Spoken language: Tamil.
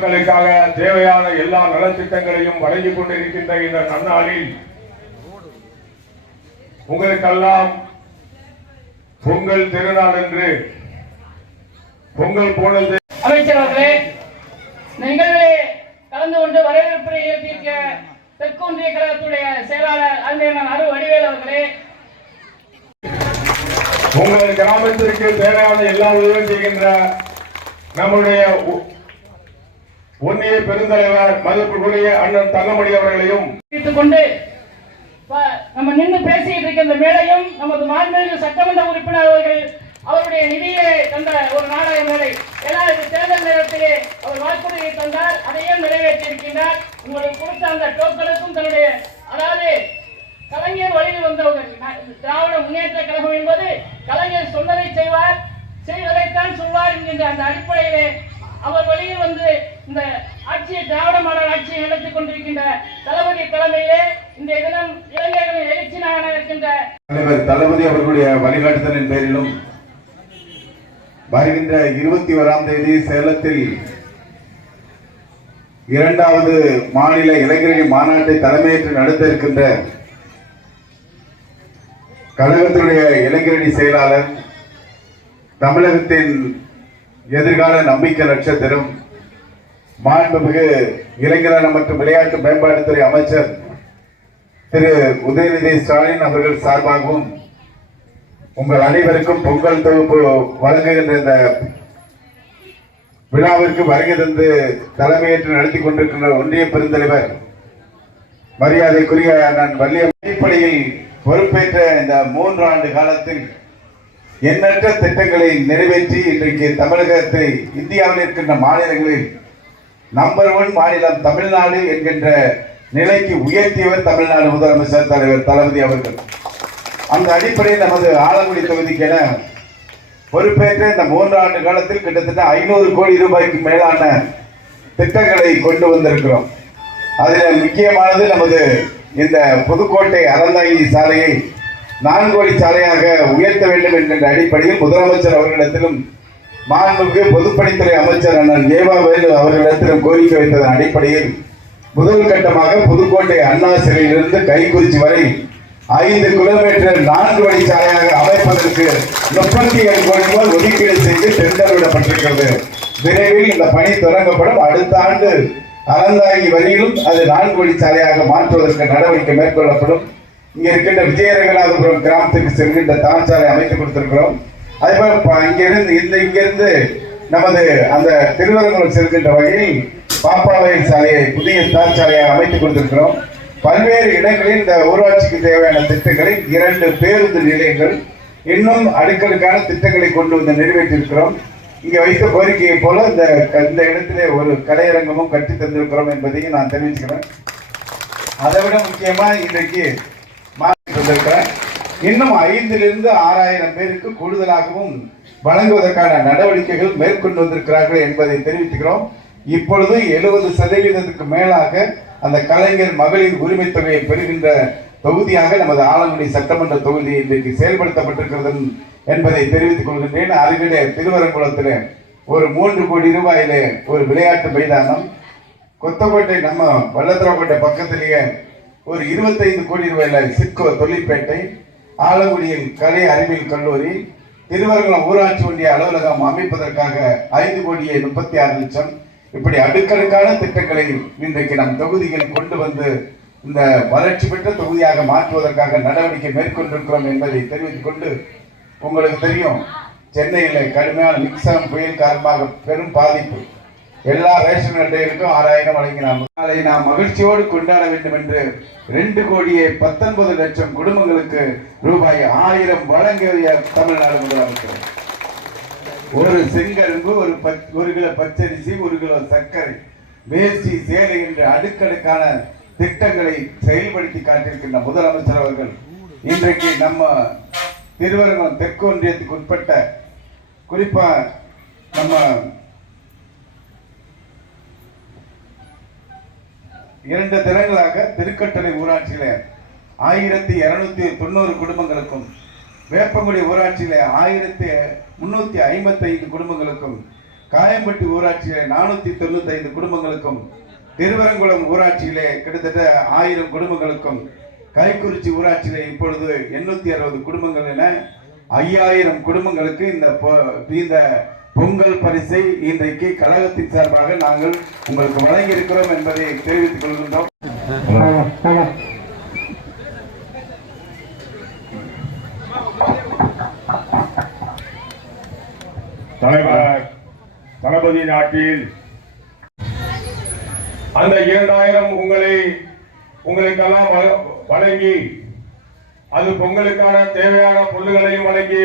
மக்களுக்காக தேவையான எல்லா நலத்திட்டங்களையும் வழங்கிக் கொண்டிருக்கின்ற இந்த நன்னாளில் உங்களுக்கெல்லாம் பொங்கல் திருநாள் என்று பொங்கல் போனது அமைச்சர் அவர்களே கலந்து கொண்டு வரவேற்புரை ஏற்றிருக்க தெற்கு ஒன்றிய கழகத்துடைய செயலாளர் அறிஞர் அரு வடிவேல் அவர்களே. உங்கள் கிராமத்திற்கு தேவையான எல்லா உதவியும் செய்கின்ற நம்முடைய உன்னிய பெருந்தலைவர் மதிப்புக்குரிய அண்ணன் தங்கமணி அவர்களையும் கொண்டு நம்ம நின்று பேசிட்டு இருக்க இந்த மேடையும் நமது மாண்புமிகு சட்டமன்ற உறுப்பினர் அவர்கள் அவருடைய நிதியை தந்த ஒரு நாடக மேடை. ஏன்னா தேர்தல் நேரத்திலே அவர் வாக்குறுதியை தந்தார் அதையும் நிறைவேற்றியிருக்கின்றார். உங்களுக்கு கொடுத்த அந்த டோக்கனுக்கும் தன்னுடைய அதாவது கலைஞர் வழியில் வந்தவர்கள் திராவிட முன்னேற்ற கழகம் என்பது கலைஞர் சொன்னதை செய்வார் செய்வதைத்தான் சொல்வார் என்கின்ற அந்த அடிப்படையிலே அவர் வழியில் வந்து இந்த ஆட்சியை திராவிட மாடல் ஆட்சியை நடத்திக் கொண்டிருக்கின்ற தளபதி தலைமையிலே இந்த தினம் இளைஞர்களின் எழுச்சி நாளாக இருக்கின்ற தளபதி அவர்களுடைய வழிகாட்டுதலின் பேரிலும் வருகின்ற இருபத்தி ஓராம் தேதி சேலத்தில் இரண்டாவது மாநில இளைஞரணி மாநாட்டை தலைமையேற்று நடத்த இருக்கின்ற கழகத்தினுடைய இளைஞரணி செயலாளர் தமிழகத்தின் எதிர்கால நம்பிக்கை நட்சத்திரம். மாண்புமிகு இளைஞரண மற்றும் விளையாட்டு மேம்பாட்டுத்துறை அமைச்சர் திரு உதயநிதி ஸ்டாலின் அவர்கள் சார்பாகவும் உங்கள் அனைவருக்கும் பொங்கல் தொகுப்பு வழங்குகின்ற இந்த விழாவிற்கு வருகை தந்து தலைமையேற்று நடத்தி கொண்டிருக்கின்ற ஒன்றிய பெருந்தலைவர் மரியாதைக்குரிய நான் வள்ளிய அடிப்படையில் பொறுப்பேற்ற இந்த மூன்று ஆண்டு காலத்தில் எண்ணற்ற திட்டங்களை நிறைவேற்றி இன்றைக்கு தமிழகத்தை இந்தியாவில் இருக்கின்ற மாநிலங்களில் நம்பர் ஒன் மாநிலம் தமிழ்நாடு என்கின்ற நிலைக்கு உயர்த்தியவர் தமிழ்நாடு முதலமைச்சர் தலைவர் தளபதி அவர்கள். அந்த அடிப்படையில் நமது ஆலங்குடி தொகுதிக்கென பொறுப்பேற்ற இந்த மூன்றாண்டு காலத்தில் கிட்டத்தட்ட ஐநூறு கோடி ரூபாய்க்கு மேலான திட்டங்களை கொண்டு வந்திருக்கிறோம். அதில் முக்கியமானது நமது இந்த புதுக்கோட்டை அறந்தாங்கி சாலையை நான்கு வழி சாலையாக உயர்த்த வேண்டும் என்கின்ற அடிப்படையில் முதலமைச்சர் அவர்களிடத்திலும் மாண்புமிகு பொதுப்பணித்துறை அமைச்சர் அண்ணன் ஏவா வேலு அவர்களிடத்திலும் கோரிக்கை வைத்ததன் அடிப்படையில் முதல் கட்டமாக புதுக்கோட்டை அண்ணா சிலையிலிருந்து கைக்குறிச்சி வரை ஐந்து கிலோமீட்டர் நான்கு வழி சாலையாக அமைப்பதற்கு முப்பத்தி ஏழு கோடி ரூபாய் ஒதுக்கீடு செய்து டெண்டர் விடப்பட்டிருக்கிறது. விரைவில் இந்த பணி தொடங்கப்படும். அடுத்த ஆண்டு அறந்தாங்கி வரியிலும் அது நான்கு வழி சாலையாக மாற்றுவதற்கு நடவடிக்கை மேற்கொள்ளப்படும். இங்க இருக்கின்ற விஜயரங்கநாதபுரம் கிராமத்துக்கு செல்கின்ற தாழ்ச்சாலை அமைத்து கொடுத்திருக்கிறோம் அதேபோல ப- இங்கிருந்து இந்த இங்கிருந்து நமது அந்த திருவரங்குளம் செல்கின்ற வகையில் பாப்பாவயல் சாலையை புதிய தாழ்ச்சாலையாக அமைத்துக் கொடுத்திருக்கிறோம். பல்வேறு இடங்களில் இந்த ஊராட்சிக்கு தேவையான திட்டங்களை இரண்டு பேருந்து நிலையங்கள் இன்னும் அடுக்கடுக்கான திட்டங்களை கொண்டு வந்து நிறைவேற்றியிருக்கிறோம். இங்கே வைத்த கோரிக்கையை போல இந்த இந்த இடத்திலே ஒரு கலையரங்கமும் கட்டி தந்திருக்கிறோம் என்பதையும் நான் தெரிவிச்சுக்கிறேன். அதை விட முக்கியமாக இன்றைக்கு இன்னும் ஐந்திலிருந்து ஆறாயிரம் பேருக்கு கூடுதலாகவும் வழங்குவதற்கான நடவடிக்கைகள் மேற்கொண்டு வந்திருக்கிறார்கள் என்பதை தெரிவித்துக்கிறோம். இப்பொழுது எழுபது சதவீதத்துக்கு மேலாக அந்த கலைஞர் மகளிர் உரிமை தொகையை பெறுகின்ற தொகுதியாக நமது ஆலங்குடி சட்டமன்ற தொகுதி இன்றைக்கு செயல்படுத்தப்பட்டிருக்கிறது என்பதை தெரிவித்துக் கொள்கின்றேன். அருகிலே திருவரங்குளத்தில் ஒரு மூன்று கோடி ரூபாயிலே ஒரு விளையாட்டு மைதானம். கொத்தக்கோட்டை நம்ம வல்லத்தரக்கோட்டை பக்கத்திலேயே ஒரு இருபத்தைந்து கோடி ரூபாயில சிட்கோ தொழிற்பேட்டை ஆலங்குடியின் கலை அறிவியல் கல்லூரி திருவரங்குளம் ஊராட்சி ஒன்றிய அலுவலகம் அமைப்பதற்காக ஐந்து கோடியே முப்பத்தி ஆறு லட்சம். இப்படி அடுக்கடுக்கான திட்டங்களை இன்றைக்கு நம் தொகுதியில் கொண்டு வந்து இந்த வளர்ச்சி பெற்ற தொகுதியாக மாற்றுவதற்காக நடவடிக்கை மேற்கொண்டிருக்கிறோம் என்பதை தெரிவித்துக் கொண்டு உங்களுக்கு தெரியும் சென்னையில் கடுமையான மிக்சரம் புயல் காரணமாக பெரும் பாதிப்பு. எல்லா ரேஷன் அட்டைகளுக்கும் ஆறாயிரம் வழங்கினார் நாளை நாம் மகிழ்ச்சியோடு கொண்டாட வேண்டும் என்று ரெண்டு கோடியே பத்தொன்பது லட்சம் குடும்பங்களுக்கு ரூபாய் ஆயிரம் வழங்கிய தமிழ்நாடு முதலமைச்சர். ஒரு செங்கரும்பு ஒரு பச்- ஒரு கிலோ பச்சரிசி ஒரு கிலோ சர்க்கரை வேஷ்டி சேலை என்ற அடுக்கடுக்கான திட்டங்களை செயல்படுத்தி காட்டியிருக்கின்ற முதலமைச்சர் அவர்கள் இன்றைக்கு நம்ம திருவரங்கம் தெற்கு ஒன்றியத்துக்கு உட்பட்ட குறிப்பா நம்ம இரண்டு தினங்களாக திருக்கட்டளை ஊராட்சியில் ஆயிரத்தி இரநூத்தி தொண்ணூறு குடும்பங்களுக்கும் வேப்பங்குடி ஊராட்சியில் ஆயிரத்தி முந்நூற்றி ஐம்பத்தைந்து குடும்பங்களுக்கும் காயம்பட்டி ஊராட்சியிலே நானூற்றி தொண்ணூத்தைந்து குடும்பங்களுக்கும் திருவரங்குளம் ஊராட்சியிலே கிட்டத்தட்ட ஆயிரம் குடும்பங்களுக்கும் கைக்குறிச்சி ஊராட்சியிலே இப்பொழுது எண்ணூற்றி அறுபது குடும்பங்கள் என ஐயாயிரம் குடும்பங்களுக்கு இந்த இந்த பொங்கல் பரிசை இன்றைக்கு கழகத்தின் சார்பாக நாங்கள் உங்களுக்கு வழங்கி இருக்கிறோம் என்பதை தெரிவித்துக் கொள்கின்றோம். தலைவர் தளபதி நாட்டில் அந்த இரண்டாயிரம் உங்களை உங்களுக்கெல்லாம் வழங்கி அது பொங்கலுக்கான தேவையான பொருள்களையும் வழங்கி